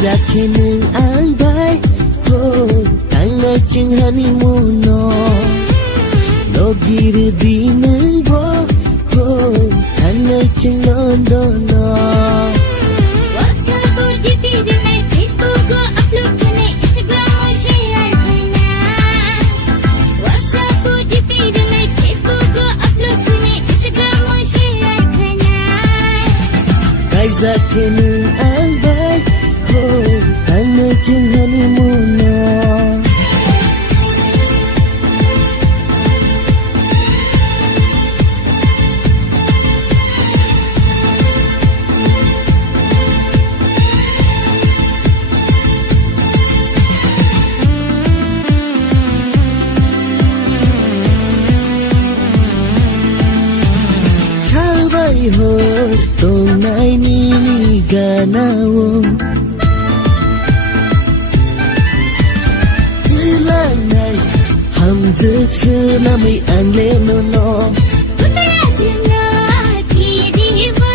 Zakhe nung ang bay ho tanga ching honeymoon no logir di nung bo ho tanga ching London no WhatsApp or DP देना Facebook को upload करने Instagram और share करना WhatsApp और DP देना Facebook को upload करने Instagram और share करना Zakhe nung ang bay ho tanga ching honeymoon no ho tong nai ni ganawo ilang nai ham zik se na mai ang le no no Utara jina kiriwa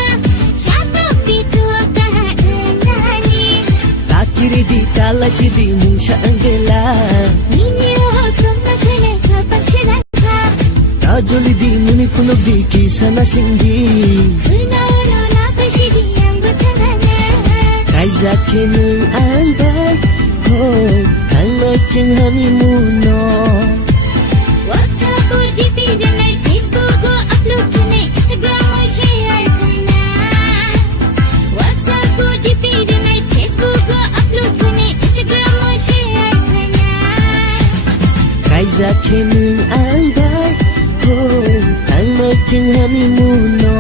shato pitu ka nani takiri di kala chidi mung sha angela Ninyo kama kene kapachira Joli di muni puno di kisana sindi Kunauro na pasidi ang butangana Zakhe nung ang bay ho tanga ching honeymoon no WhatsApp or DP देना Facebook को upload करने Instagram और share करना WhatsApp और DP देना Facebook को upload करने Instagram और share करना Zakhe nung ang bay ho tanga ching honeymoon no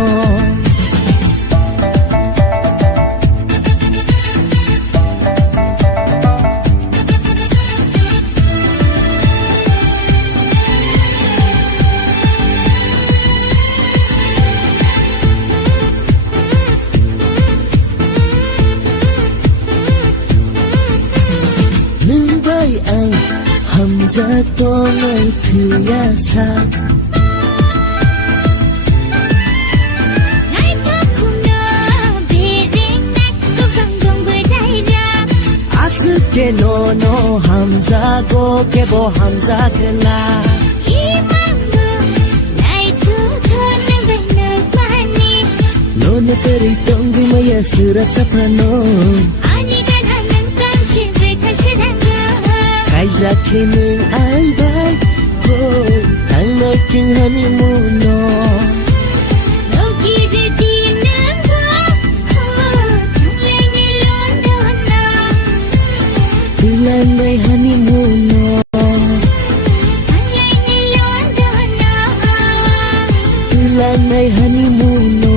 nung bay ang hamza to ngai phiyasa ke no no hamza go ke bo hamza kena Imango nai tu thon nang pani no ne kari tonggi maya surat sapano ani kan nang kan chinde khashiranga Zakhe nung ang bay ho tanga ching honeymoon no Logir di nang ba thanglai ni London na ilang may honeymoon no thanglai ni London na ilang may honeymoon no